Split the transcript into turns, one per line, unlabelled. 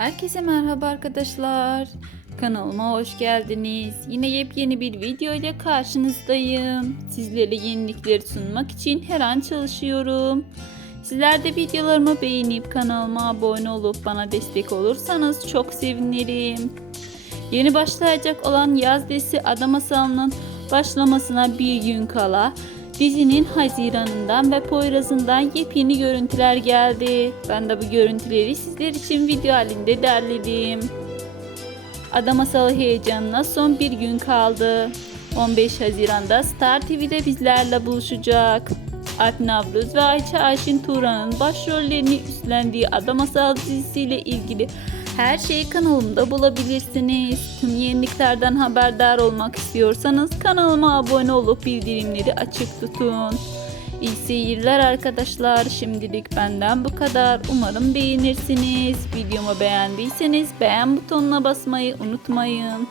Herkese merhaba arkadaşlar. Kanalıma hoş geldiniz. Yine yepyeni bir video ile karşınızdayım. Sizlere yenilikleri sunmak için her an çalışıyorum. Sizler de videolarımı beğenip kanalıma abone olup bana destek olursanız çok sevinirim. Yeni başlayacak olan yaz dizisi Ada Masalı'nın başlamasına bir gün kala dizinin Haziran'ından ve Poyraz'ından yepyeni görüntüler geldi. Ben de bu görüntüleri sizler için video halinde derledim. Ada Masalı heyecanına son bir gün kaldı. 15 Haziran'da Star TV'de bizlerle buluşacak. Alp Navruz ve Ayça Ayşin Turan'ın başrollerini üstlendiği Ada Masalı dizisiyle ilgili her şeyi kanalımda bulabilirsiniz. Tüm yeniliklerden haberdar olmak istiyorsanız kanalıma abone olup bildirimleri açık tutun. İyi seyirler arkadaşlar. Şimdilik benden bu kadar. Umarım beğenirsiniz. Videomu beğendiyseniz beğen butonuna basmayı unutmayın.